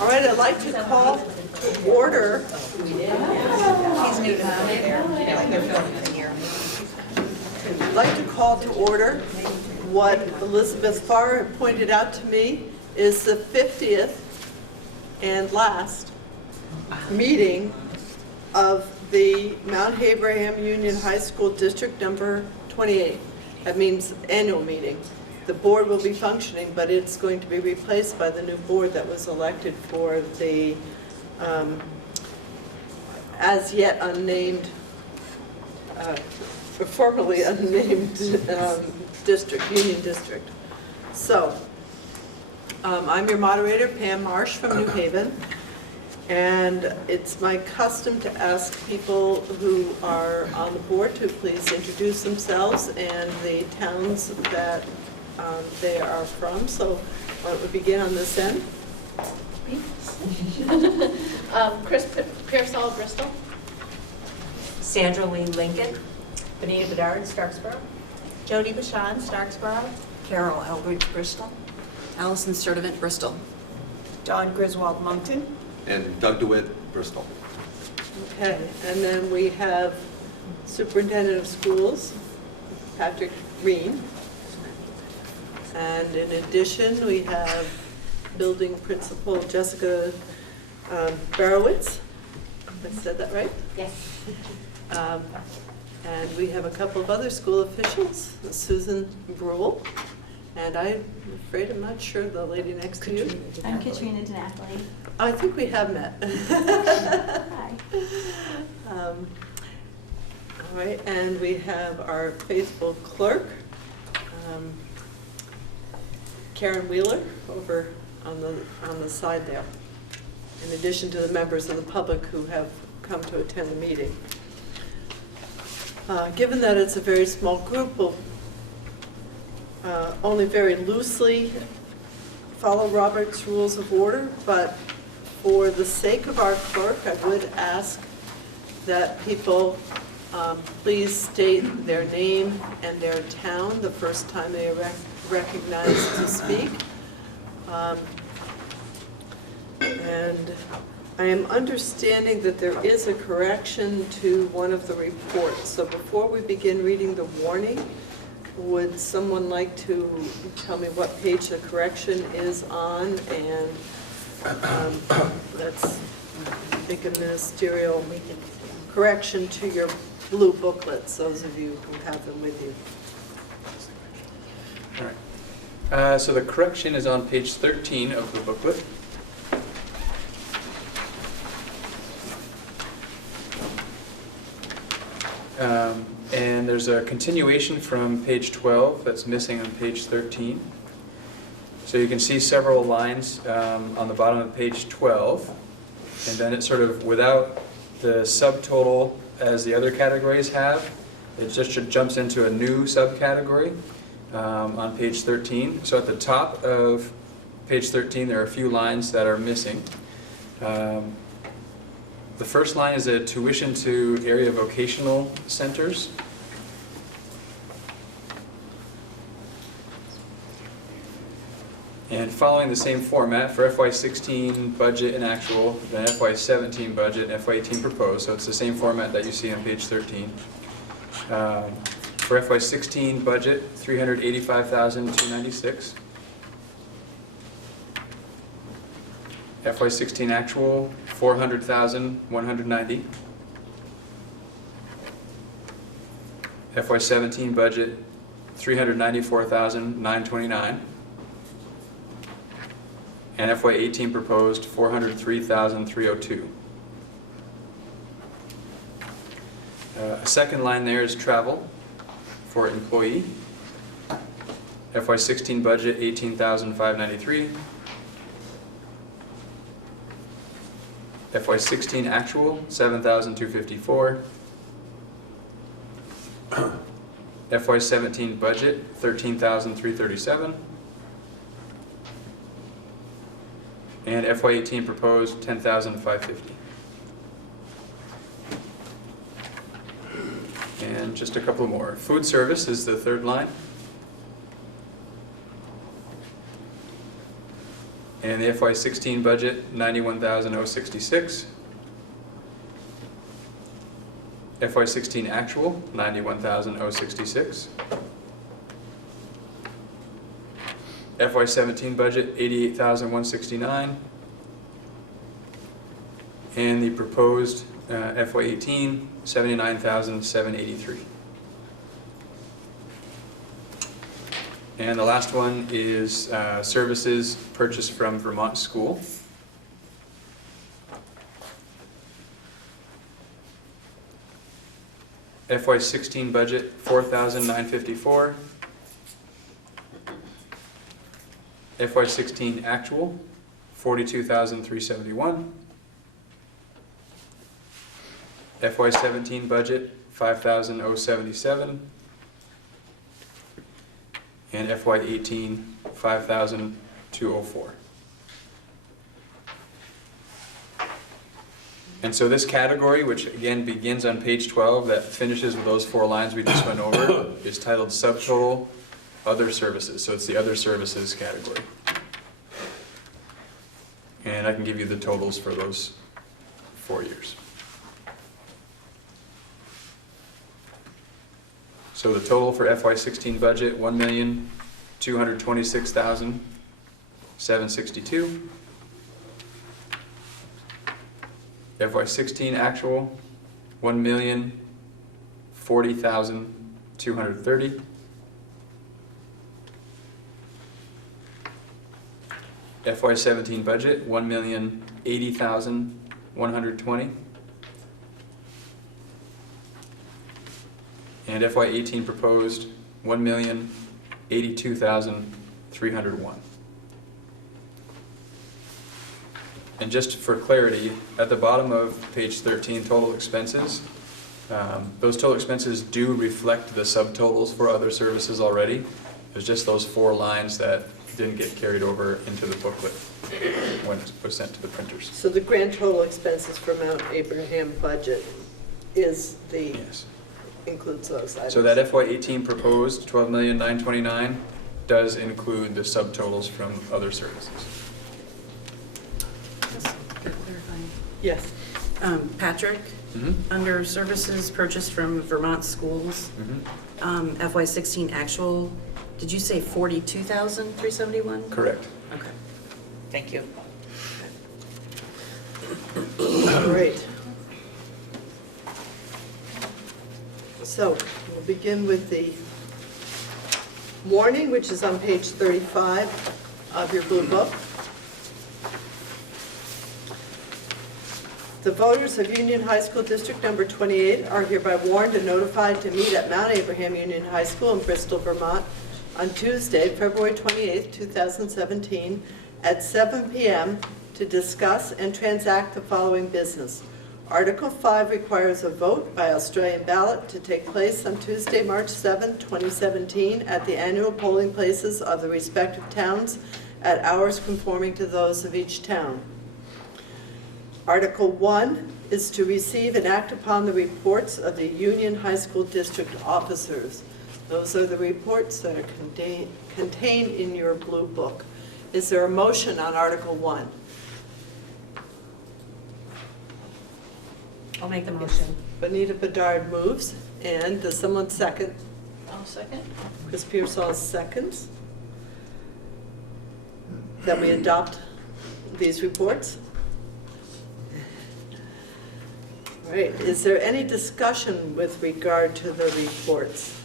All right, I'd like to call to order. He's new to there. They're filming it here. I'd like to call to order what Elizabeth Farr pointed out to me is the 50th and last meeting of the Mount Abraham Union High School District Number 28. That means annual meeting. The board will be functioning, but it's going to be replaced by the new board that was elected for the as yet unnamed, formerly unnamed district, Union District. So, I'm your moderator, Pam Marsh from New Haven, and it's my custom to ask people who are on the board to please introduce themselves and the towns that they are from. So why don't we begin on this end? Chris Pearsall, Bristol. Sandra Lee Lincoln. Benita Bedard, Starksboro. Jody Bashan, Starksboro. Carol Eldridge, Bristol. Allison Sturdivant, Bristol. Don Griswold, Moncton. And Doug Dewitt, Bristol. Okay, and then we have Superintendent of Schools, Patrick Green. And in addition, we have Building Principal Jessica Barowitz. I said that right? Yes. And we have a couple of other school officials, Susan Brule, and I'm afraid I'm not sure the lady next to you. I'm Katrina DiNapoli. I think we have met. Hi. All right, and we have our faithful clerk, Karen Wheeler, over on the side there, in addition to the members of the public who have come to attend the meeting. Given that it's a very small group, we'll only very loosely follow Robert's Rules of Order, but for the sake of our clerk, I would ask that people please state their name and their town the first time they are recognized to speak. And I am understanding that there is a correction to one of the reports. So before we begin reading the warning, would someone like to tell me what page the correction is on? And that's make a ministerial correction to your blue booklets, those of you who have them with you. All right. So the correction is on page 13 of the booklet. And there's a continuation from page 12 that's missing on page 13. So you can see several lines on the bottom of page 12, and then it's sort of without the subtotal as the other categories have. It just jumps into a new subcategory on page 13. So at the top of page 13, there are a few lines that are missing. The first line is a tuition to area vocational centers. And following the same format for FY16 budget and actual, then FY17 budget and FY18 proposed, so it's the same format that you see on page 13. For FY16 budget, $385,296. FY16 actual, $400,190. FY17 budget, $394,929. And FY18 proposed, $403,302. A second line there is travel for employee. FY16 budget, $18,593. FY16 actual, $7,254. FY17 budget, $13,337. And FY18 proposed, $10,550. And just a couple more. Food service is the third line. And the FY16 budget, $91,066. FY16 actual, $91,066. FY17 budget, $88,169. And the proposed FY18, $79,783. And the last one is services purchased from Vermont School. FY16 budget, $4,954. FY16 actual, $42,371. FY17 budget, $5,077. And FY18, $5,204. And so this category, which again begins on page 12, that finishes with those 4 lines we just went over, is titled Subtotal Other Services. So it's the Other Services category. And I can give you the totals for those 4 years. So the total for FY16 budget, $1,226,762. FY16 actual, $1,040,230. FY17 budget, $1,080,120. And FY18 proposed, $1,082,301. And just for clarity, at the bottom of page 13, total expenses, those total expenses do reflect the subtotals for other services already. There's just those 4 lines that didn't get carried over into the booklet when it was sent to the printers. So the grand total expenses for Mount Abraham budget is the, Yes. includes those items. So that FY18 proposed, $12,929,000, does include the subtotals from other services. Just clarifying. Yes. Patrick, under services purchased from Vermont schools, FY16 actual, did you say 42,371? Correct. Okay, thank you. Great. So we'll begin with the warning, which is on page 35 of your blue book. The voters of Union High School District Number 28 are hereby warned and notified to meet at Mount Abraham Union High School in Bristol, Vermont on Tuesday, February 28, 2017 at 7 p.m. to discuss and transact the following business. Article 5 requires a vote by Australian ballot to take place on Tuesday, March 7, 2017 at the annual polling places of the respective towns at hours conforming to those of each town. Article 1 is to receive and act upon the reports of the Union High School District officers. Those are the reports that are contained in your blue book. Is there a motion on Article 1? I'll make the motion. Bonita Bedard moves, and does someone second? I'll second. Chris Pearsall seconds. That we adopt these reports? All right, is there any discussion with regard to the reports?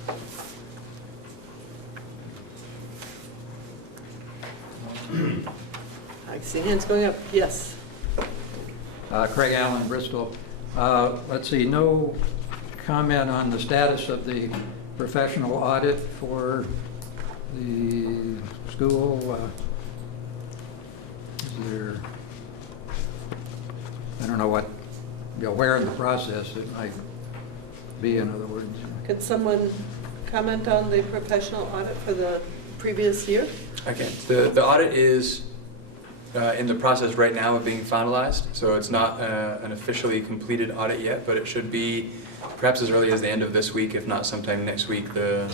I see hands going up, yes. Craig Allen, Bristol. Let's see, no comment on the status of the professional audit for the school. Is there, I don't know what, where in the process it might be, in other words. Could someone comment on the professional audit for the previous year? Okay, the audit is in the process right now of being finalized, so it's not an officially completed audit yet, but it should be perhaps as early as the end of this week, if not sometime next week. The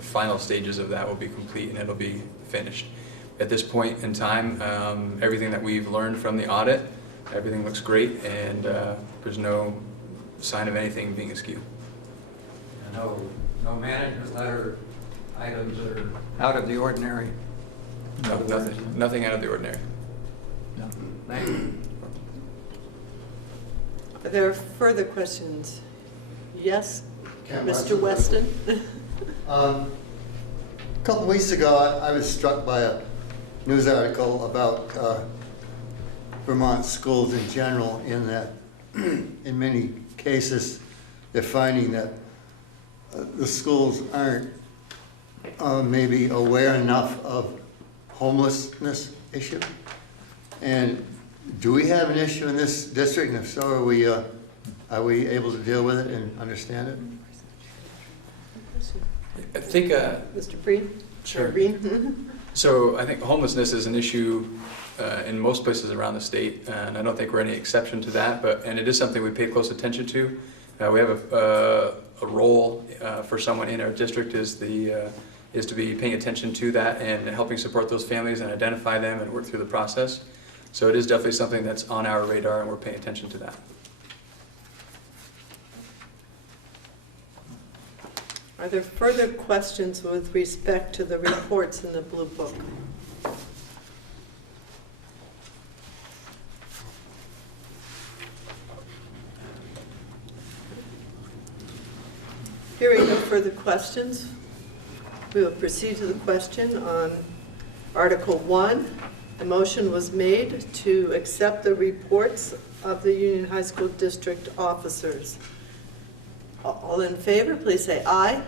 final stages of that will be complete and it'll be finished. at this point in time, everything that we've learned from the audit, everything looks great, and there's no sign of anything being askew. No management letter items that are out of the ordinary? No, nothing out of the ordinary. No. Thank you. Are there further questions? Yes, Ken Mr. Weston. Weston? A couple of weeks ago, I was struck by a news article about Vermont schools in general, in that in many cases, they're finding that the schools aren't maybe aware enough of homelessness issue. And do we have an issue in this district? And if so, are we able to deal with it and understand it? I think, Mr. Breen? Sure. Breen? so I think homelessness is an issue in most places around the state, and I don't think we're any exception to that, and it is something we pay close attention to. We have a role for someone in our district is to be paying attention to that and helping support those families and identify them and work through the process. So it is definitely something that's on our radar, and we're paying attention to that. Are there further questions with respect to the reports in the Blue Book? Hearing no further questions, we will proceed to the question on Article 1. A motion was made to accept the reports of the Union High School District officers. All in favor, please say aye.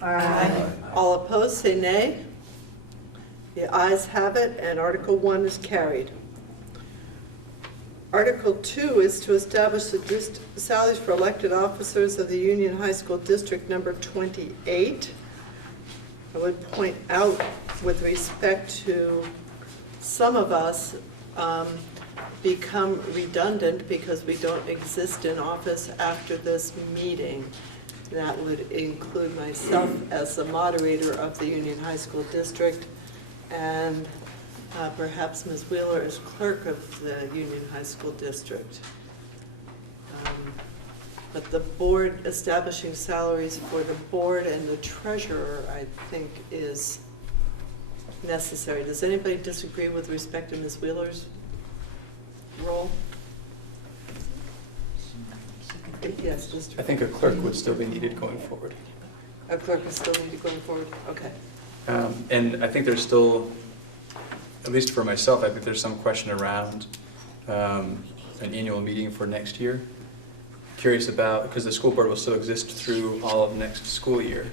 Aye. All opposed, say nay. The ayes have it, and Article 1 is carried. Article 2 is to establish the salaries for elected officers of the Union High School District number 28. I would point out with respect to some of us become redundant because we don't exist in office after this meeting. That would include myself as the moderator of the Union High School District, and perhaps Ms. Wheeler as clerk of the Union High School District. But the board establishing salaries for the board and the treasurer, I think, is necessary. Does anybody disagree with respect to Ms. Wheeler's role? Yes, Mr. I think a clerk would still be needed going forward. A clerk is still needed going forward? Okay. And I think there's still, at least for myself, I think there's some question around an annual meeting for next year. Curious about, because the school board will still exist through all of next school year.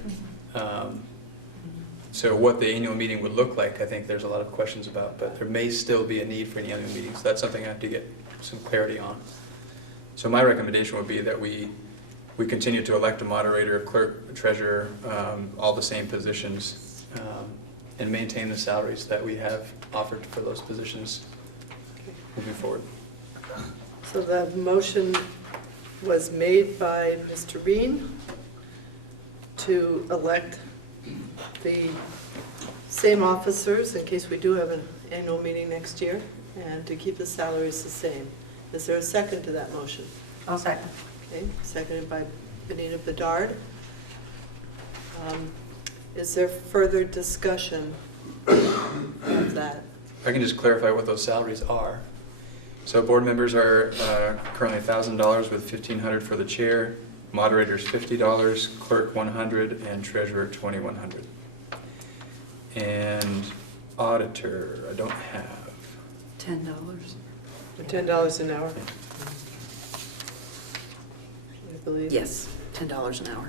So what the annual meeting would look like, I think there's a lot of questions about, but there may still be a need for an annual meeting, so that's something I have to get some clarity on. So my recommendation would be that we continue to elect a moderator, clerk, treasurer, all the same positions, and maintain the salaries that we have offered for those positions moving forward. So the motion was made by Mr. Reen to elect the same officers in case we do have an annual meeting next year, and to keep the salaries the same. Is there a second to that motion? I'll second. Okay, seconded by Benita Bedard. Is there further discussion of that? I can just clarify what those salaries are. So board members are currently $1,000 with $1,500 for the chair, moderators $50, clerk $100, and treasurer $2,100. And auditor, I don't have. $10. $10 an hour? I believe. Yes, $10 an hour.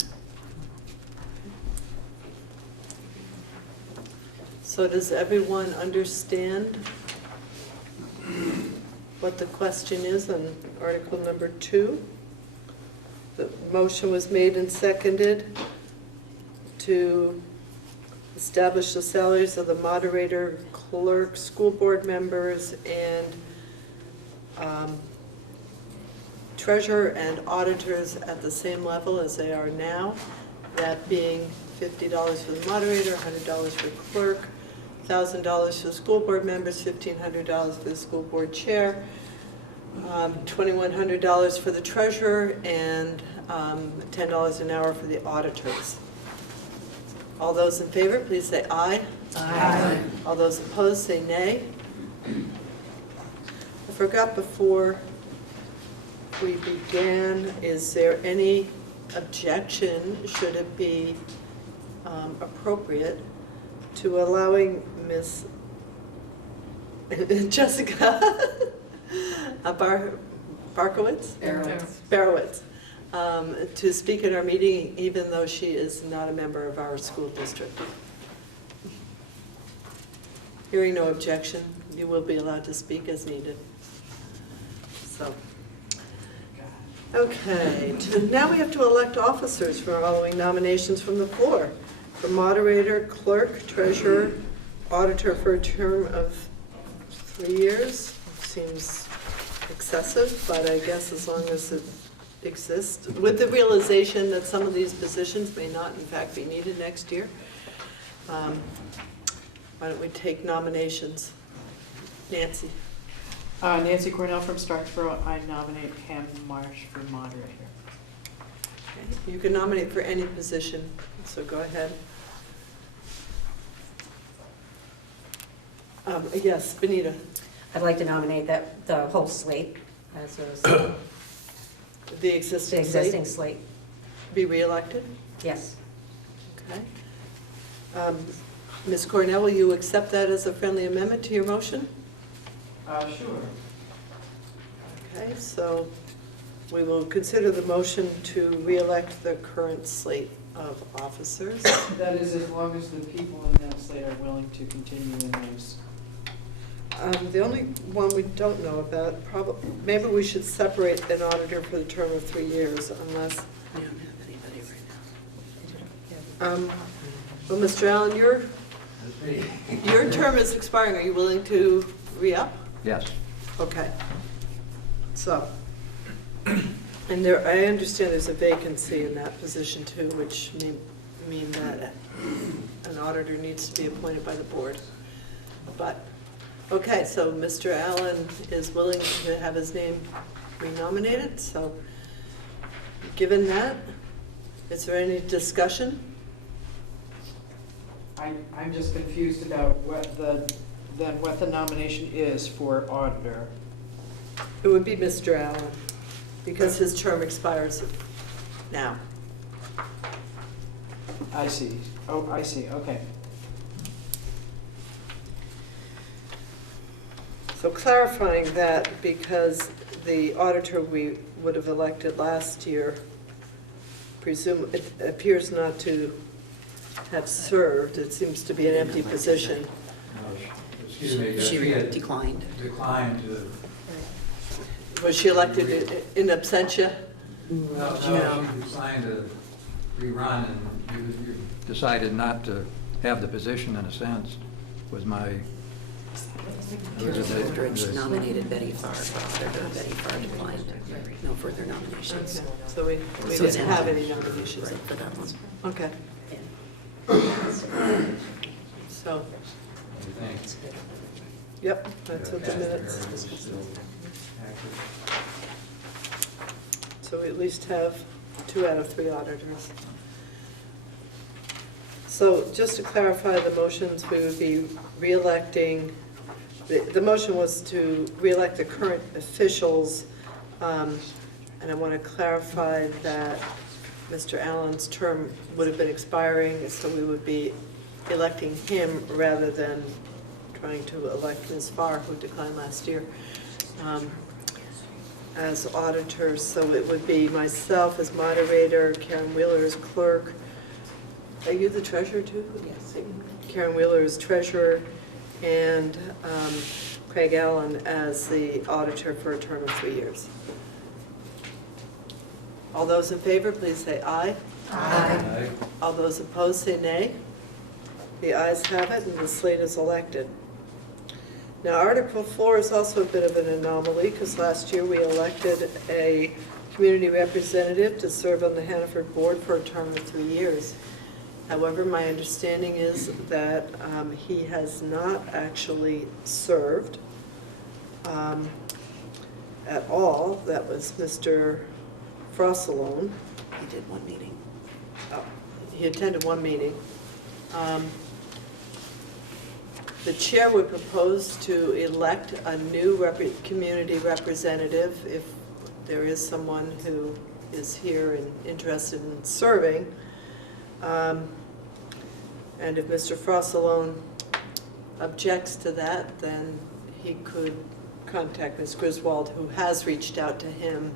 So does everyone understand what the question is on Article number 2? The motion was made and seconded to establish the salaries of the moderator, clerk, school board members, and treasurer and auditors at the same level as they are now, that being $50 for the moderator, $100 for clerk, $1,000 for the school board members, $1,500 for the school board chair, $2,100 for the treasurer, and $10 an hour for the auditors. All those in favor, please say aye. Aye. All those opposed, say nay. I forgot before we began, is there any objection, should it be appropriate, to allowing Ms. Jessica Barkowitz? Barowitz, to speak at our meeting, even though she is not a member of our school district? Hearing no objection, you will be allowed to speak as needed. So, okay, now we have to elect officers for following nominations from the floor. For moderator, clerk, treasurer, auditor for a term of 3 years. Seems excessive, but I guess as long as it exists, with the realization that some of these positions may not in fact be needed next year. Why don't we take nominations? Nancy. Nancy Cornell from Starksboro. I nominate Pam Marsh for moderator. Okay. You can nominate for any position, so go ahead. Yes, Benita. I'd like to nominate the whole slate as a, The existing the slate. existing slate. Be reelected? Yes. Okay. Ms. Cornell, will you accept that as a friendly amendment to your motion? Sure. Okay, so we will consider the motion to reelect the current slate of officers. That is as long as the people in that slate are willing to continue in those. The only one we don't know about, maybe we should separate an auditor for the term of 3 years, unless. I don't have anybody right now. Well, Mr. Allen, your term is expiring. Are you willing to re-up? Yes. Okay. So, and I understand there's a vacancy in that position too, which may mean that an auditor needs to be appointed by the board. But, okay, so Mr. Allen is willing to have his name renominated, so given that, is there any discussion? I'm just confused about what the nomination is for auditor. It would be Mr. Allen, because his term expires now. I see. Oh, I see, okay. So clarifying that, because the auditor we would have elected last year, it appears not to have served, it seems to be an empty position. Excuse me. She declined. Declined to. Was she elected in absentia? No, she declined to rerun, and you decided not to have the position, in a sense, was my. Aldridge nominated Betty Farr. Betty Farr declined. No further nominations. Okay, so we So it's didn't have empty. any nominations. Right, for that one. Okay. So, Thanks. yep, that's what the minutes. So we at least have 2 out of 3 auditors. So just to clarify the motions, we would be re-electing, the motion was to re-elect the current officials, and I want to clarify that Mr. Allen's term would have been expiring, so we would be electing him rather than trying to elect Ms. Farr, who declined last year, as auditors. So it would be myself as moderator, Karen Wheeler as clerk. Are you the treasurer too? Yes. Karen Wheeler as treasurer, and Craig Allen as the auditor for a term of 3 years. All those in favor, please say aye. Aye. All those opposed, say nay. The ayes have it, and the slate is elected. Now, Article 4 is also a bit of an anomaly, because last year we elected a community representative to serve on the Hannaford board for a term of 3 years. However, my understanding is that he has not actually served at all. That was Mr. Frossalone. He did one meeting. He attended one meeting. The chair would propose to elect a new community representative if there is someone who is here and interested in serving. And if Mr. Frossalone objects to that, then he could contact Ms. Griswold, who has reached out to him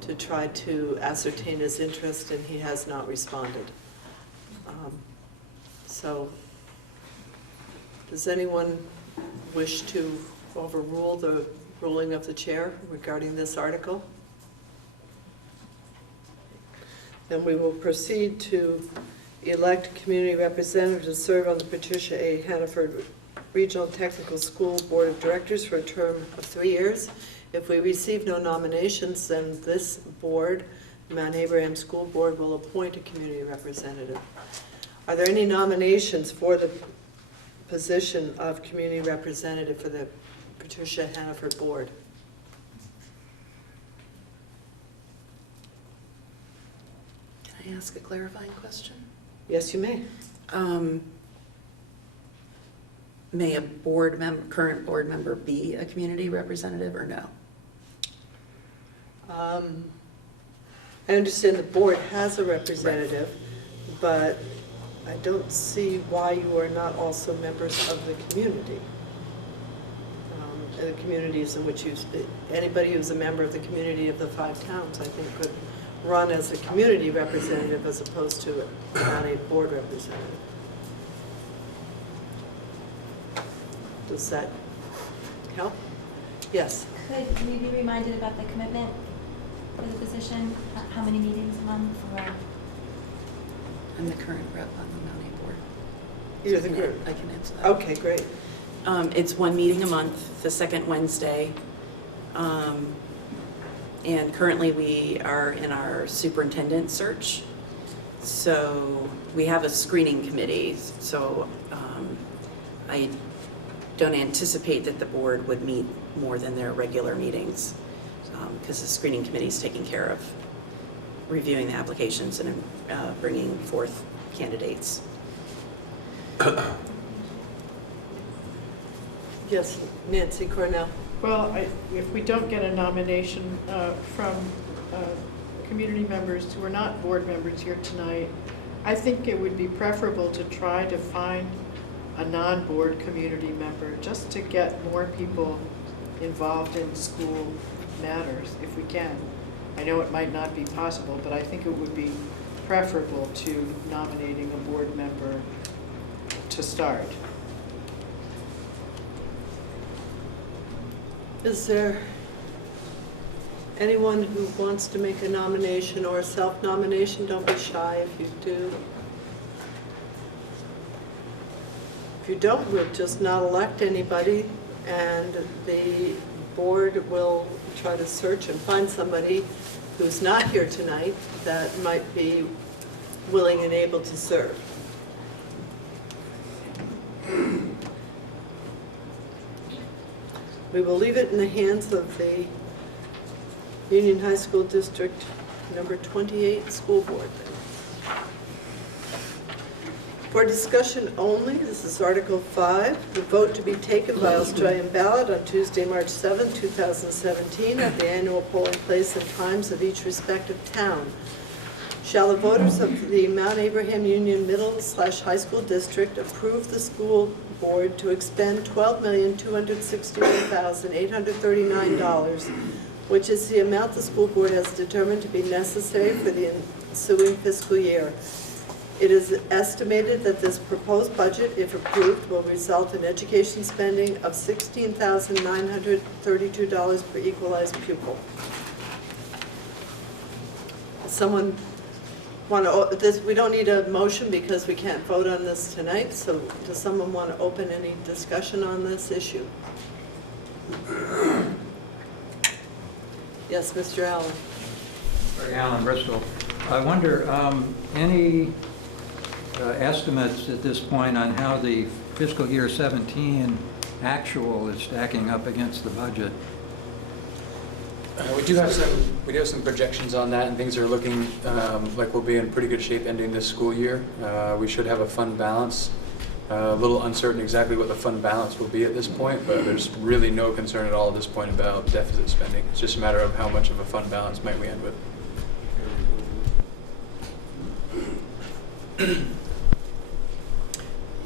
to try to ascertain his interest, and he has not responded. So, does anyone wish to overrule the ruling of the chair regarding this article? Then we will proceed to elect community representatives to serve on the Patricia A. Hannaford Regional Technical School Board of Directors for a term of 3 years. If we receive no nominations, then this board, Mount Abraham School Board, will appoint a community representative. Are there any nominations for the position of community representative for the Patricia Hannaford Board? Can I ask a clarifying question? Yes, you may. May a current board member be a community representative or no? I understand the board has a representative, but I don't see why you are not also members of the community. The communities in which anybody who's a member of the community of the 5 towns, I think, could run as a community representative as opposed to not a board representative. Does that help? Yes. Could we be reminded about the commitment for the position? How many meetings a month or? I'm the current rep on the Mount A board. You're So the group. I can answer that. Okay, great. It's 1 meeting a month, the second Wednesday. And currently we are in our superintendent search. So we have a screening committee. So I don't anticipate that the board would meet more than their regular meetings because the screening committee is taking care of reviewing the applications and bringing forth candidates. Yes, Nancy Cornell. Well, if we don't get a nomination from community members who are not board members here tonight, I think it would be preferable to try to find a non-board community member just to get more people involved in school matters if we can. I know it might not be possible, but I think it would be preferable to nominating a board member to start. Is there anyone who wants to make a nomination or a self-nomination? Don't be shy if you do. If you don't, we'll just not elect anybody, and the board will try to search and find somebody who's not here tonight that might be willing and able to serve. We will leave it in the hands of the Union High School District number 28 School Board. For discussion only, this is Article 5, the vote to be taken by Australian ballot on Tuesday, March 7, 2017, at the annual polling place and times of each respective town. Shall the voters of the Mount Abraham Union Middle/High School District approve the school board to expend $12,261,839, which is the amount the school board has determined to be necessary for the ensuing fiscal year? It is estimated that this proposed budget, if approved, will result in education spending of $16,932 per equalized pupil. Someone want to, we don't need a motion because we can't vote on this tonight, so does someone want to open any discussion on this issue? Yes, Mr. Allen. Alan Bristol. I wonder, any estimates at this point on how the fiscal year 17 actual is stacking up against the budget? We do have some projections on that, and things are looking like we'll be in pretty good shape ending this school year. We should have a fund balance. A little uncertain exactly what the fund balance will be at this point, but there's really no concern at all at this point about deficit spending. It's just a matter of how much of a fund balance might we end with.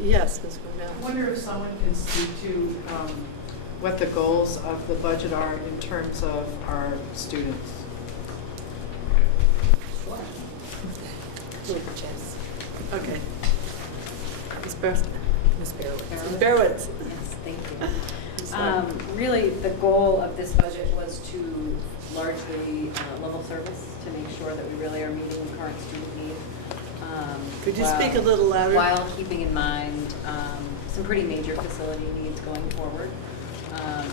Yes, Ms. I Cornell. wonder if someone can speak to what the goals of the budget are in terms of our students. Okay. Ms. Barrett. Ms. Barrowitz. Barrowitz. Yes, thank you. Really, the goal of this budget was to largely level service, to make sure that we really are meeting current student need. Could you speak a little louder? While keeping in mind some pretty major facility needs going forward.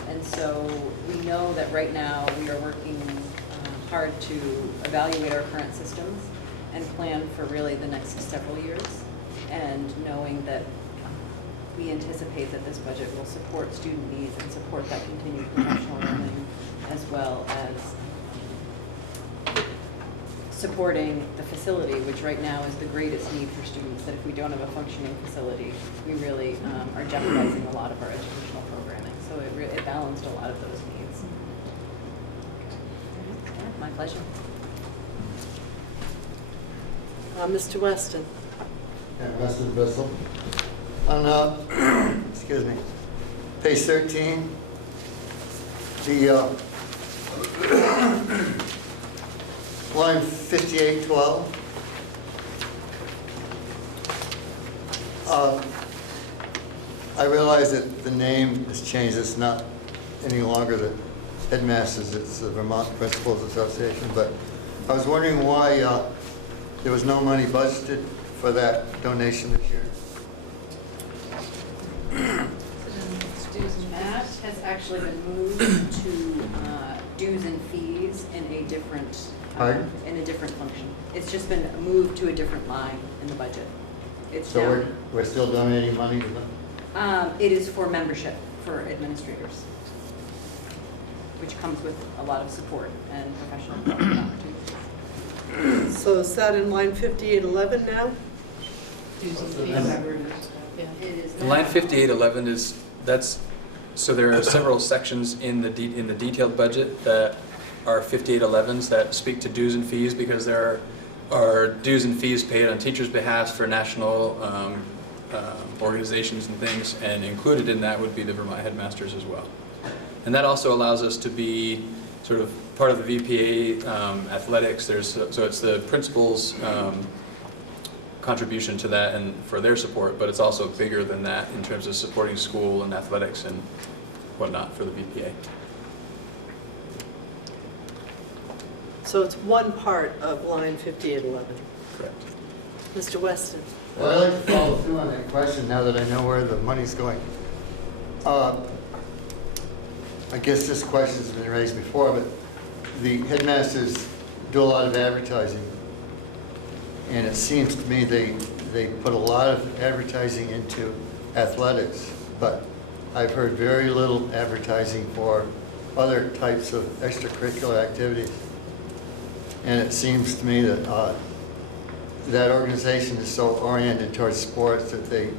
And so we know that right now we are working hard to evaluate our current systems and plan for really the next several years. And knowing that we anticipate that this budget will support student needs and support that continued professional learning, as well as supporting the facility, which right now is the greatest need for students, that if we don't have a functioning facility, we really are jeopardizing a lot of our educational programming. So it balanced a lot of those needs. Yeah, my pleasure. Mr. Weston. Yeah, Weston Bristol. On, excuse me, page 13, the line 5812. I realize that the name has changed. It's not any longer the Headmasters, it's the Vermont Principals Association, but I was wondering why there was no money budgeted for that donation this year. That has actually been moved to dues and fees in a different function. It's just been moved to a different line in the budget. It's So down. we're still donating money to them? It is for membership for administrators, which comes with a lot of support and professional development opportunities. So is that in line 5811 now? It is Line now. 5811 is, so there are several sections in the detailed budget that are 5811s that speak to dues and fees, because there are dues and fees paid on teachers' behalf for national organizations and things, and included in that would be the Vermont Headmasters as well. And that also allows us to be sort of part of the VPA athletics. So it's the principals' contribution to that and for their support, but it's also bigger than that in terms of supporting school and athletics and whatnot for the VPA. So it's one part of line 5811. Correct. Mr. Weston. Well, I'd like to follow through on that question now that I know where the money's going. I guess this question's been raised before, but the headmasters do a lot of advertising. And it seems to me they put a lot of advertising into athletics, but I've heard very little advertising for other types of extracurricular activities. And it seems to me that that organization is so oriented towards sports that they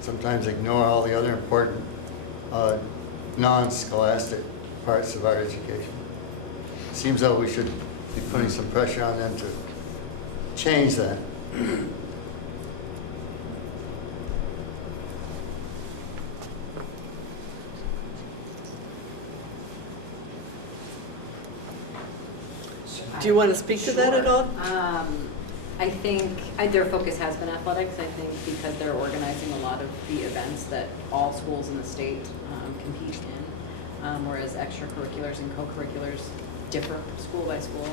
sometimes ignore all the other important non-scholastic parts of our education. Seems though we should be putting some pressure on them to change that. Do you want to speak to that at all? I think their focus has been athletics, I think, because they're organizing a lot of the events that all schools in the state compete in, whereas extracurriculars and co-curriculars differ school by school.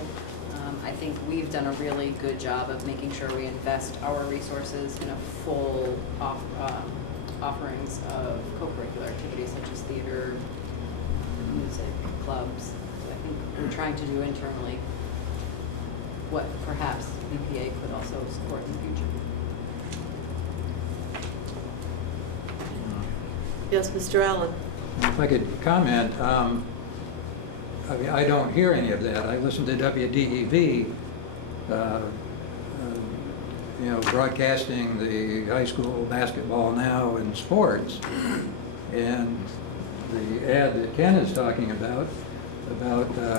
I think we've done a really good job of making sure we invest our resources in a full offerings of co-curricular activities such as theater, music, clubs. So I think we're trying to do internally what perhaps VPA could also support in the future. Yes, Mr. Allen? If I could comment, I mean, I don't hear any of that. I listen to WDEV, you know, broadcasting the high school basketball now and sports. And the ad that Ken is talking about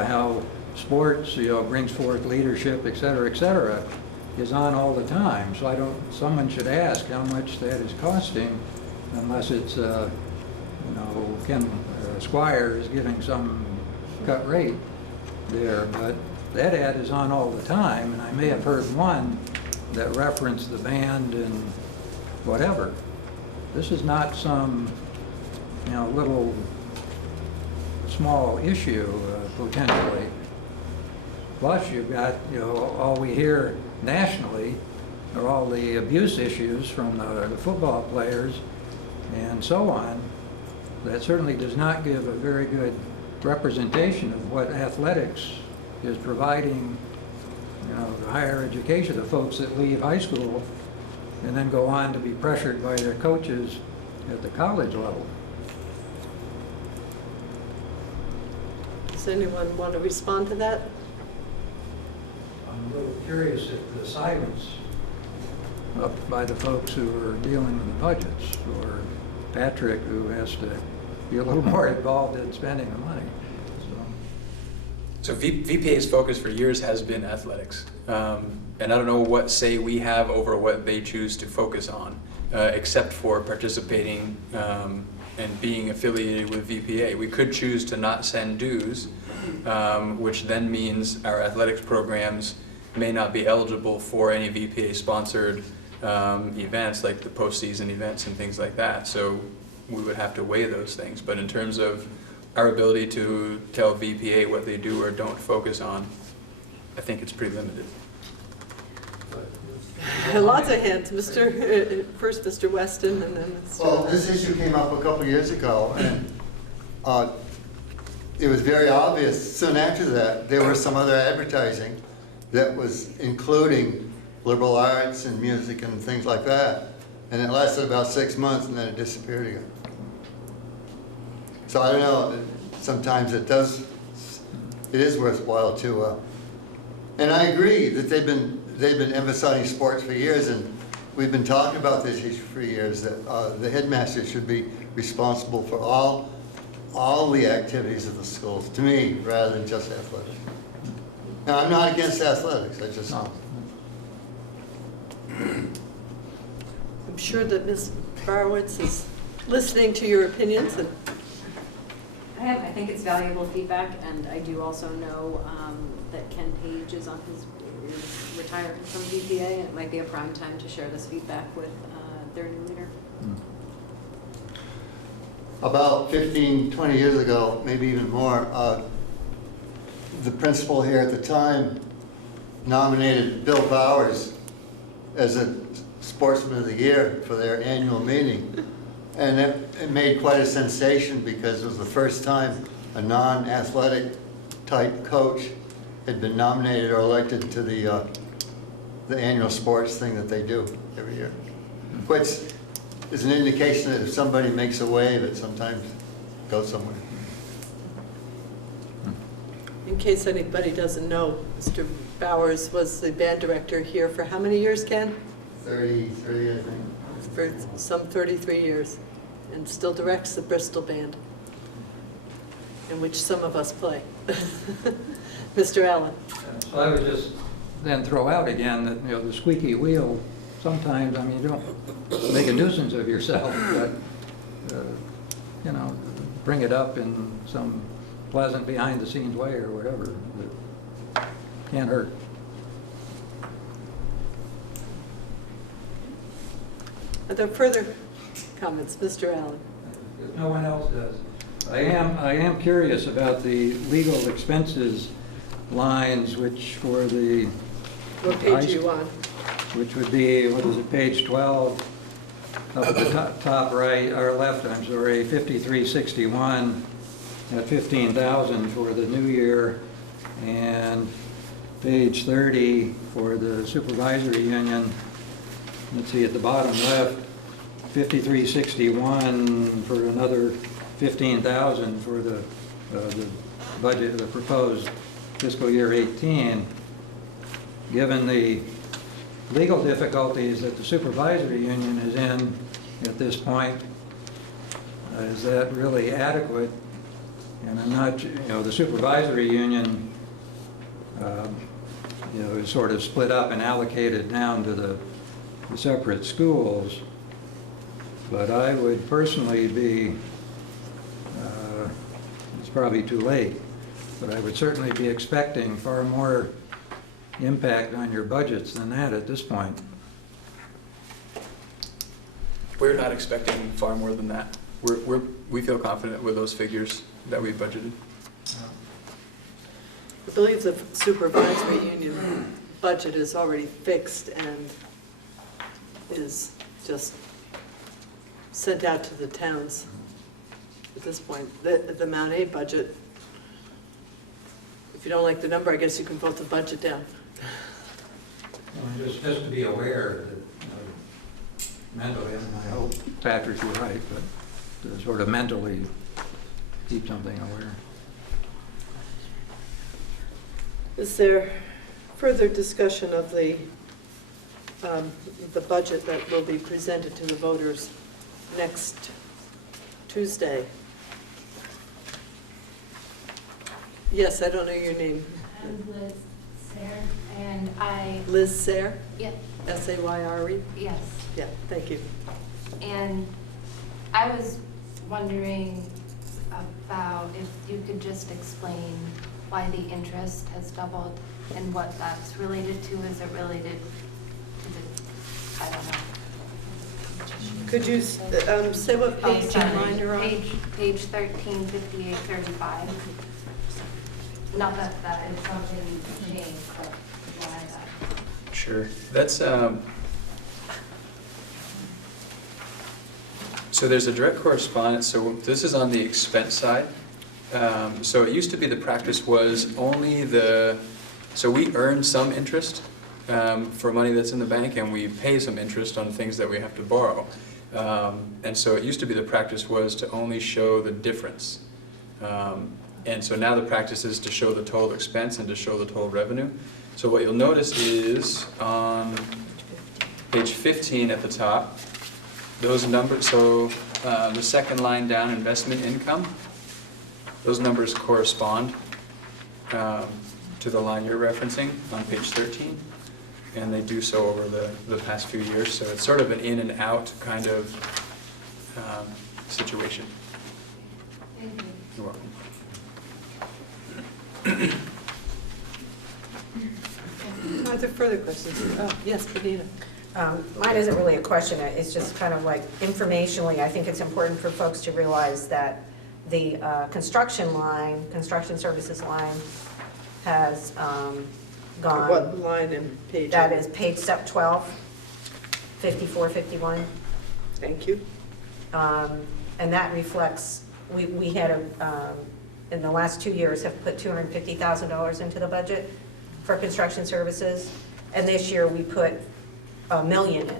how sports, you know, brings forth leadership, et cetera, is on all the time. So I don't, someone should ask how much that is costing, unless it's, you know, Ken Squire is giving some cut rate there. But that ad is on all the time, and I may have heard one that referenced the band and whatever. This is not some, you know, little small issue potentially. Plus you've got, you know, all we hear nationally are all the abuse issues from the football players and so on. That certainly does not give a very good representation of what athletics is providing, you know, the higher education, the folks that leave high school and then go on to be pressured by their coaches at the college level. Does anyone want to respond to that? I'm a little curious at the silence up by the folks who are dealing with the budgets, or Patrick, who has to be a little more involved in spending the money. So VPA's focus for years has been athletics. And I don't know what say we have over what they choose to focus on, except for participating and being affiliated with VPA. We could choose to not send dues, which then means our athletics programs may not be eligible for any VPA-sponsored events, like the postseason events and things like that. So we would have to weigh those things. But in terms of our ability to tell VPA what they do or don't focus on, I think it's pretty limited. Lots of hands. First Mr. Weston and then Mr. Well, this issue came up a couple years ago, and it was very obvious soon after that there was some other advertising that was including liberal arts and music and things like that. And it lasted about 6 months and then it disappeared again. So I don't know, sometimes it is worthwhile to, and I agree that they've been emphasizing sports for years, and we've been talking about this issue for years, that the headmaster should be responsible for all the activities of the schools, to me, rather than just athletics. Now, I'm not against athletics, I just... I'm sure that Ms. Barowitz is listening to your opinions. And I think it's valuable feedback, and I do also know that Ken Page is retiring from VPA, and it might be a prime time to share this feedback with their new leader. About 15, 20 years ago, maybe even more, the principal here at the time nominated Bill Bowers as a Sportsman of the Year for their annual meeting. And it made quite a sensation because it was the first time a non-athletic type coach had been nominated or elected to the annual sports thing that they do every year. Which is an indication that if somebody makes a wave, it sometimes goes somewhere. in case anybody doesn't know, Mr. Bowers was the band director here for how many years, Ken? 30, I think. For some 33 years, and still directs the Bristol Band, in which some of us play. Mr. Allen. So I would just then throw out again that, the squeaky wheel, sometimes, I mean, you don't make a nuisance of yourself, but, bring it up in some pleasant behind-the-scenes way or whatever. It can't hurt. Are there further comments? Mr. Allen. If no one else does. I am curious about the legal expenses lines, which for the... What page are you on? Which would be, what is it, page 12, up at the top right, or left, I'm sorry, 5361 at 15,000 for the new year, and page 30 for the supervisory union. Let's see, at the bottom left, 5361 for another 15,000 for the budget, the proposed fiscal year 18, given the legal difficulties that the supervisory union is in at this point, is that really adequate? And I'm not, the supervisory union, is sort of split up and allocated down to the separate schools. But I would personally be, it's probably too late, but I would certainly be expecting far more impact on your budgets than that at this point. We're not expecting far more than that. We feel confident with those figures that we budgeted. I believe the supervisory union budget is already fixed and is just sent out to the towns at this point. The Mount A budget, if you don't like the number, I guess you can vote the budget down. Well, just to be aware that mentally, and I hope Patrick, you're right, but to sort of mentally keep something aware. Is there further discussion of the budget that will be presented to the voters next Tuesday? Yes, I don't know your name. I'm Liz Sayre, and Liz Sayre? Yeah. S-A-Y-R-E? Yes. Yeah, thank you. And I was wondering about if you could just explain why the interest has doubled and what that's related to. Is it related to the, I don't know. Could you say what page and line you're on? Page 13, 58, 35. Not that that is something changed, but why that? Sure. That's, so there's a direct correspondence. So this is on the expense side. So it used to be the practice was only so we earn some interest for money that's in the bank, and we pay some interest on things that we have to borrow. And so it used to be the practice was to only show the difference. And so now the practice is to show the total expense and to show the total revenue. So what you'll notice is on page 15 at the top, those numbers, so the second line down, investment income, those numbers correspond to the line you're referencing on page 13, and they do so over the past few years. So it's sort of an in and out kind of situation. Thank you. You're welcome. Are there further questions? Oh, yes, Benita. Mine isn't really a question, it's just kind of like informationally, I think it's important for folks to realize that the construction services line has gone. What line and page? That is page 12, 54, 51. Thank you. And that reflects, we had in the last 2 years have put $250,000 into the budget for construction services, and this year we put $1 million in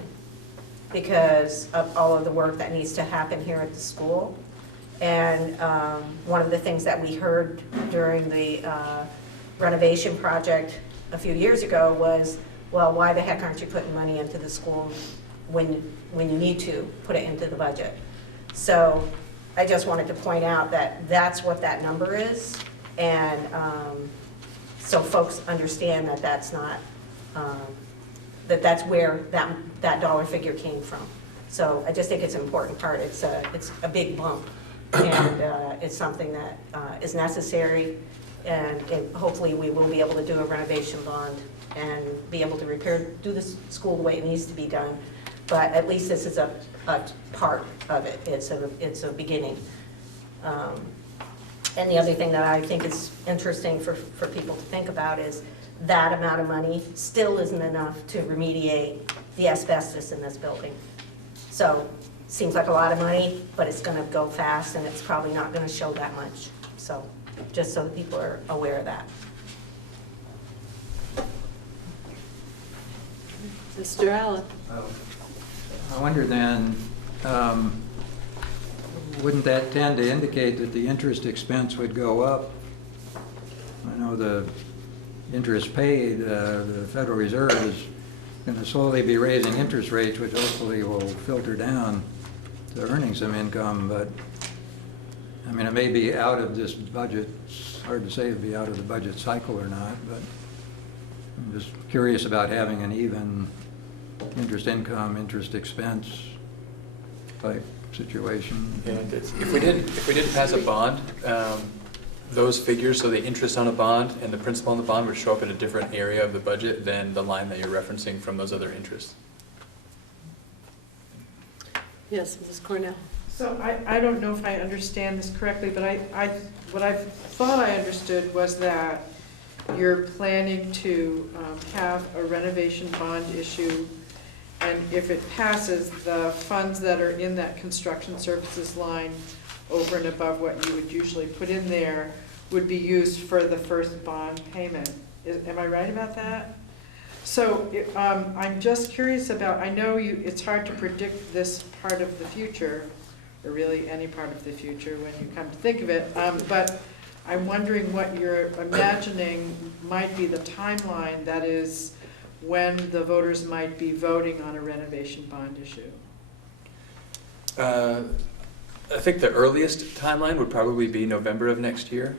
because of all of the work that needs to happen here at the school. And one of the things that we heard during the renovation project a few years ago was, well, why the heck aren't you putting money into the school when you need to put it into the budget? So I just wanted to point out that that's what that number is, and so folks understand that that's not, that's where that dollar figure came from. So I just think it's an important part. It's a big bump, and it's something that is necessary, and hopefully we will be able to do a renovation bond and be able to do the school the way it needs to be done. But at least this is a part of it. It's a beginning. And the other thing that I think is interesting for people to think about is that amount of money still isn't enough to remediate the asbestos in this building. So seems like a lot of money, but it's going to go fast, and it's probably not going to show that much. So just so that people are aware of that. Mr. Allen. I wonder then, wouldn't that tend to indicate that the interest expense would go up? I know the interest paid, the Federal Reserve is going to slowly be raising interest rates, which hopefully will filter down to earning some income, but I mean, it may be out of this budget. It's hard to say it'd be out of the budget cycle or not, but I'm just curious about having an even interest income, interest expense type situation. Yeah, if we did pass a bond, those figures, so the interest on a bond and the principal on the bond would show up in a different area of the budget than the line that you're referencing from those other interests. Yes, Mrs. Cornell. So I don't know if I understand this correctly, but what I thought I understood was that you're planning to have a renovation bond issue, and if it passes, the funds that are in that construction services line over and above what you would usually put in there would be used for the first bond payment. Am I right about that? So I'm just curious about, I know it's hard to predict this part of the future, or really any part of the future when you come to think of it, but I'm wondering what you're imagining might be the timeline, that is, when the voters might be voting on a renovation bond issue. I think the earliest timeline would probably be November of next year.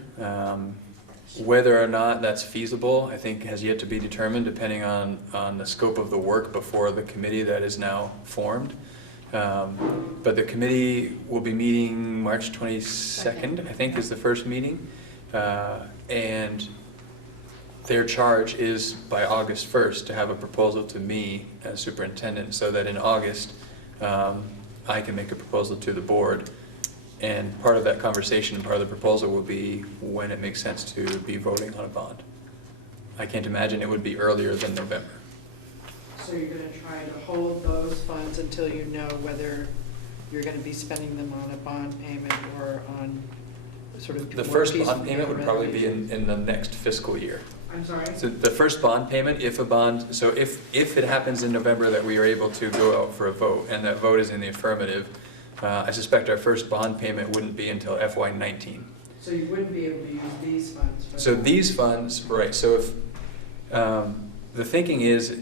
Whether or not that's feasible, I think has yet to be determined, depending on the scope of the work before the committee that is now formed. But the committee will be meeting March 22nd, I think is the first meeting. And their charge is by August 1st to have a proposal to me as superintendent, so that in August I can make a proposal to the board. And part of that conversation, part of the proposal will be when it makes sense to be voting on a bond. I can't imagine it would be earlier than November. So you're going to try to hold those funds until you know whether you're going to be spending them on a bond payment or on sort of... The first bond payment would probably be in the next fiscal year. I'm sorry? So the first bond payment, if it happens in November that we are able to go out for a vote, and that vote is in the affirmative, I suspect our first bond payment wouldn't be until FY19. So you wouldn't be able to use these funds? So these funds, right, so if, the thinking is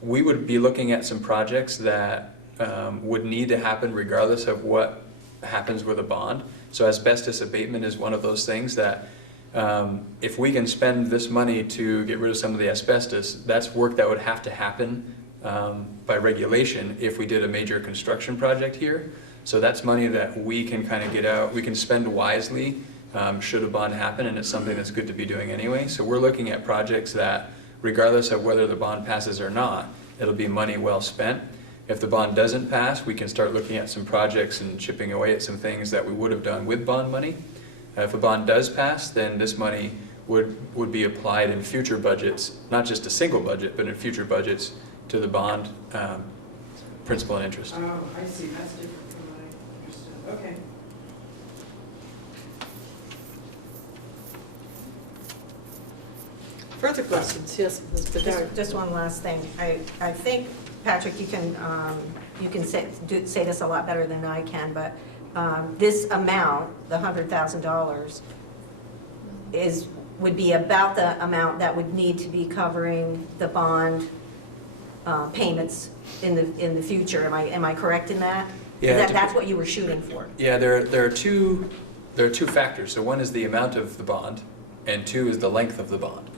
we would be looking at some projects that would need to happen regardless of what happens with a bond. So asbestos abatement is one of those things that if we can spend this money to get rid of some of the asbestos, that's work that would have to happen by regulation if we did a major construction project here. So that's money that we can kind of get out, we can spend wisely should a bond happen, and it's something that's good to be doing anyway. So we're looking at projects that, regardless of whether the bond passes or not, it'll be money well spent. If the bond doesn't pass, we can start looking at some projects and chipping away at some things that we would have done with bond money. If a bond does pass, then this money would be applied in future budgets, not just a single budget, but in future budgets to the bond principal and interest. Oh, I see. That's different from what I understood. Okay. Further questions? Yes, Ms. Bedard. Just one last thing. I think, Patrick, you can say this a lot better than I can, but this amount, the $100,000, would be about the amount that would need to be covering the bond payments in the future. Am I correct in that? Yeah. That's what you were shooting for. Yeah, there are two factors. So one is the amount of the bond, and two is the length of the bond.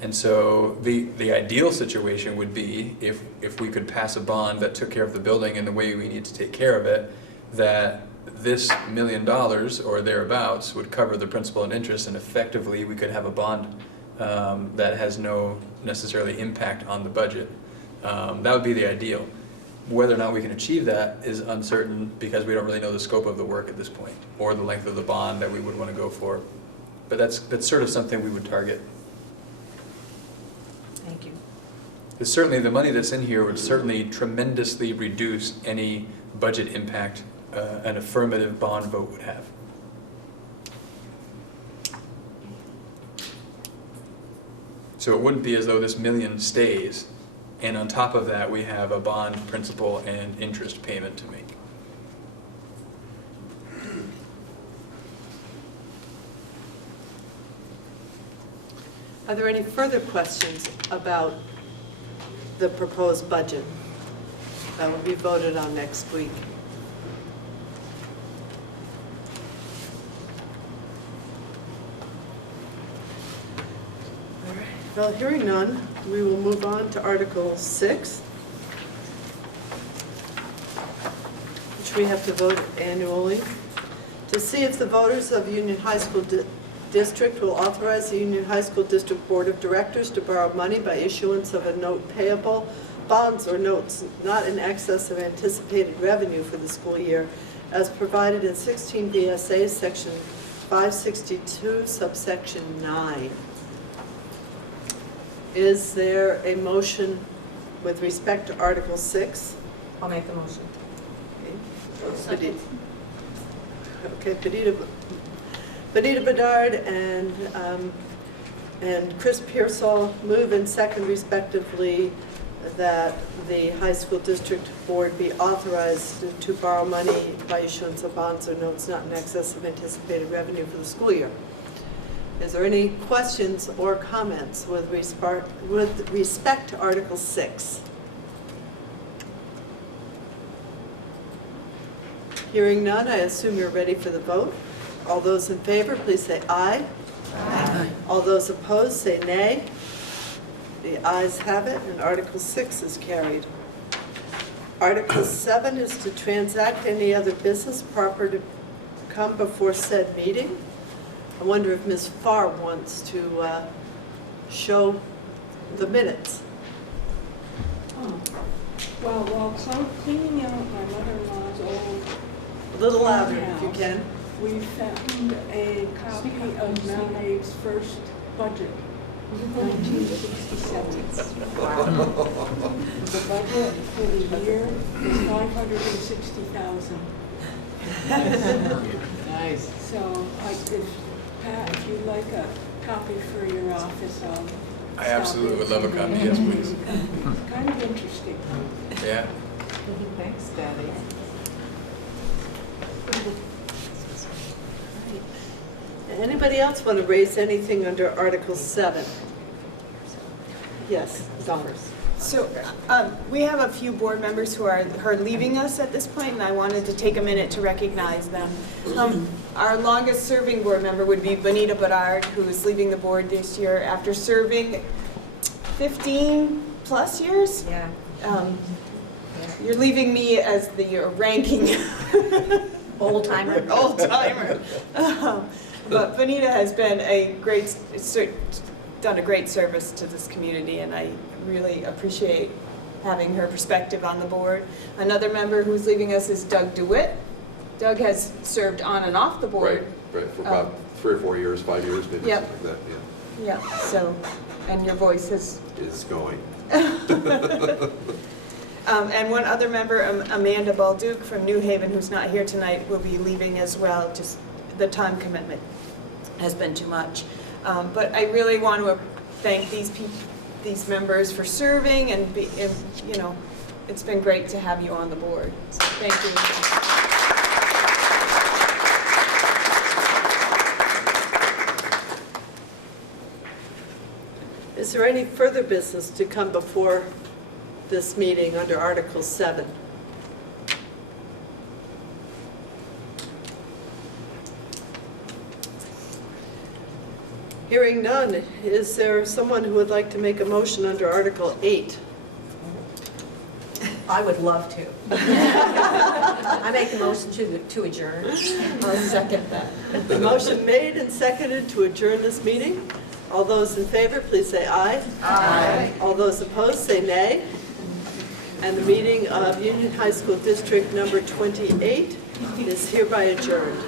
And so the ideal situation would be if we could pass a bond that took care of the building in the way we need to take care of it, that this $1 million or thereabouts would cover the principal and interest, and effectively we could have a bond that has no necessarily impact on the budget. That would be the ideal. Whether or not we can achieve that is uncertain, because we don't really know the scope of the work at this point, or the length of the bond that we would want to go for. But that's sort of something we would target. Thank you. Because certainly the money that's in here would certainly tremendously reduce any budget impact an affirmative bond vote would have. So it wouldn't be as though this $1 million stays And on top of that, we have a bond principal and interest payment to make. Are there any further questions about the proposed budget that will be voted on next week? All right. Well, hearing none, we will move on to Article 6, which we have to vote annually, to see if the voters of Union High School District will authorize the Union High School District Board of Directors to borrow money by issuance of a note payable, bonds or notes not in excess of anticipated revenue for the school year, as provided in 16 VSA Section 562, subsection 9. Is there a motion with respect to Article 6? I'll make the motion. Okay, Benita Bedard and Chris Pearsall move and second respectively that the high school district board be authorized to borrow money by issuance of bonds or notes not in excess of anticipated revenue for the school year. Is there any questions or comments with respect to Article 6? Hearing none, I assume you're ready for the vote. All those in favor, please say aye. Aye. All those opposed, say nay. The ayes have it, and Article 6 is carried. Article 7 is to transact any other business proper to come before said meeting. I wonder if Ms. Farr wants to show the minutes. Well, while cleaning out my mother-in-law's old A little louder if you can. we found a copy of Mount first budget, 1967. The budget for the year is $560,000. Nice. So, Pat, if you'd like a copy for your office, I absolutely would love a copy, yes, please. Kind of interesting. Yeah. Thanks, Daddy. Anybody else want to raise anything under Article 7? Yes, Dawn. So we have a few board members who are leaving us at this point, and I wanted to take a minute to recognize them. Our longest serving board member would be Benita Bedard, who is leaving the board this year after serving 15 plus years. Yeah. You're leaving me as the ranking Old timer. old timer. But Benita has been done a great service to this community, and I really appreciate having her perspective on the board. Another member who's leaving us is Doug Dewitt. Doug has served on and off the board. Right, for about 3 or 4 years, 5 years, maybe Yep. something like that, yeah. Yeah, so, and your voice has... Is going. And one other member, Amanda Balduke from New Haven, who's not here tonight, will be leaving as well. Just the time commitment has been too much. But I really want to thank these members for serving, and it's been great to have you on the board. So thank you. Is there any further business to come before this meeting under Article 7? Hearing none, is there someone who would like to make a motion under Article 8? I would love to. I make a motion to adjourn. I'll second that. A motion made and seconded to adjourn this meeting. All those in favor, please say aye. Aye. All those opposed, say nay. And the meeting of Union High School District number 28 is hereby adjourned.